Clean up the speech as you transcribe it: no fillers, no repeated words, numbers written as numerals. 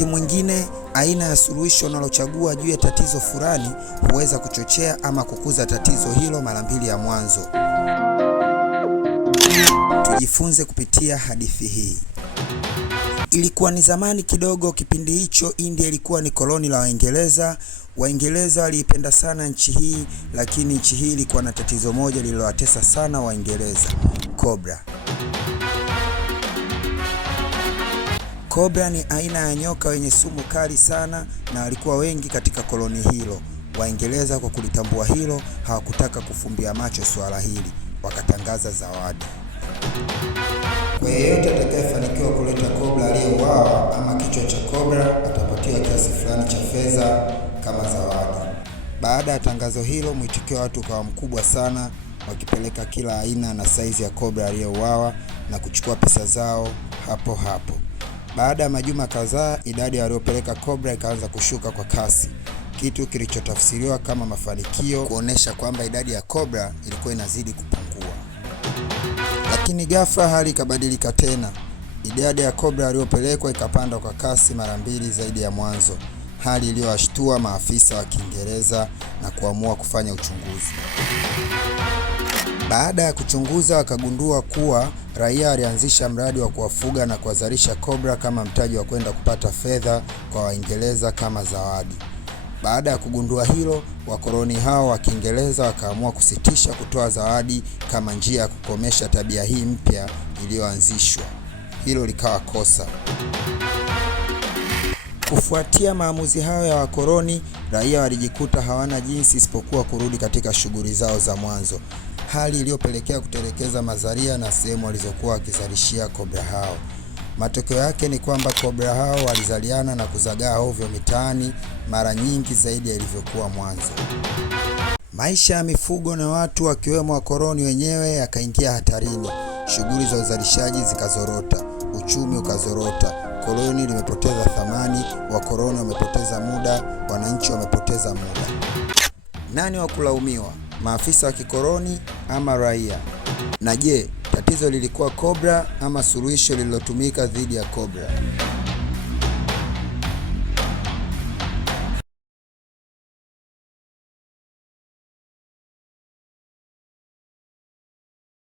Wakati mwingine aina ya suluhisho unalochagua juu ya tatizo fulani huweza kuchochea ama kukuza tatizo hilo mara mbili ya mwanzo. Tujifunze kupitia hadithi hii. Ilikuwa ni zamani kidogo. Kipindi hicho India ilikuwa ni koloni la Waingereza. Waingereza waliipenda sana nchi hii, lakini nchi hii ilikuwa na tatizo moja lililowatesa sana Waingereza: Cobra. Cobra ni aina ya nyoka wenye sumu kali sana na walikuwa wengi katika koloni hilo. Waingereza kwa kulitambua hilo hawakutaka kufumbia macho swala hili, wakatangaza zawadi. Kwa yeyote atakayefanikiwa kuleta Cobra aliyeuawa ama kichwa cha Cobra atapatiwa kiasi fulani cha fedha kama zawadi. Baada ya tangazo hilo, mwitikio wa watu ukawa mkubwa sana, wakipeleka kila aina na saizi ya Cobra aliyeuawa na kuchukua pesa zao hapo hapo. Baada ya majuma kadhaa, idadi ya waliopeleka Cobra ikaanza kushuka kwa kasi, kitu kilichotafsiriwa kama mafanikio, kuonesha kwamba idadi ya Cobra ilikuwa inazidi kupungua. Lakini ghafla hali ikabadilika tena. Idadi ya Cobra waliopelekwa ikapanda kwa kasi mara mbili zaidi ya mwanzo, hali iliyowashtua maafisa wa Kiingereza na kuamua kufanya uchunguzi. Baada ya kuchunguza, wakagundua kuwa raia walianzisha mradi wa kuwafuga na kuwazalisha Cobra kama mtaji wa kwenda kupata fedha kwa Waingereza kama zawadi. Baada ya kugundua hilo, wakoloni hao wa Kiingereza wakaamua kusitisha kutoa zawadi kama njia ya kukomesha tabia hii mpya iliyoanzishwa. Hilo likawa kosa. Kufuatia maamuzi hayo ya wakoloni, raia walijikuta hawana jinsi isipokuwa kurudi katika shughuli zao za mwanzo, hali iliyopelekea kutelekeza mazalia na sehemu walizokuwa wakizalishia Cobra hao. Matokeo yake ni kwamba Cobra hao walizaliana na kuzagaa ovyo mitaani mara nyingi zaidi ya ilivyokuwa mwanzo. Maisha ya mifugo na watu wakiwemo wakoloni wenyewe yakaingia hatarini. Shughuli za uzalishaji zikazorota, uchumi ukazorota, koloni limepoteza thamani, wakoloni wamepoteza muda, wananchi wamepoteza muda. Nani wa kulaumiwa? Maafisa wa kikoloni ama raia? Na je, tatizo lilikuwa Cobra ama suluhisho lililotumika dhidi ya Cobra?